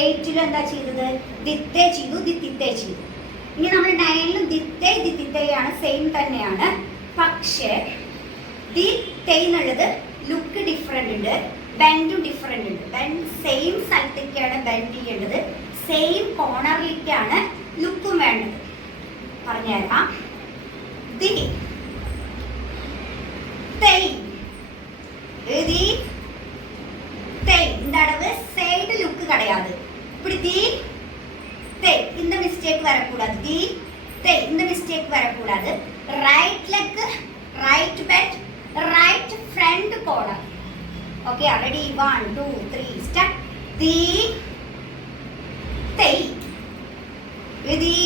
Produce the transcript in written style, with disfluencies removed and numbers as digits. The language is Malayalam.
8ലും എന്താ ചെയ്തത്? ദിത്തേ ചെയ്തു, ദിത്തിത്തേ ചെയ്തു. ഇനി നമ്മൾ 9ലും ദിത്തേ ദിത്തിത്തേയാണ്, സെയിം തന്നെയാണ്. പക്ഷേ ദിത്തേ എന്നുള്ളത് ലുക്ക് ഡിഫറെൻ്റ് ഉണ്ട്, ബെൻഡും ഡിഫറെൻ്റ് ഉണ്ട്. ബെൻഡ് സെയിം സ്ഥലത്തേക്കാണ് ബെൻഡ് ചെയ്യേണ്ടത്, സെയിം കോർണറിലേക്കാണ് ലുക്കും വേണ്ടത്. പറഞ്ഞുതരാം. ദി തൈ தி தை, இந்த அளவு சைடு லுக்கு கிடையாது. இப்படி தி தை, இந்த மிஸ்டேக் வரக்கூடாது. தி தை, இந்த மிஸ்டேக் வரக்கூடாது. Right leg, right bed, right front corner. Okay, ready? 1 2 3 start. தி தை தி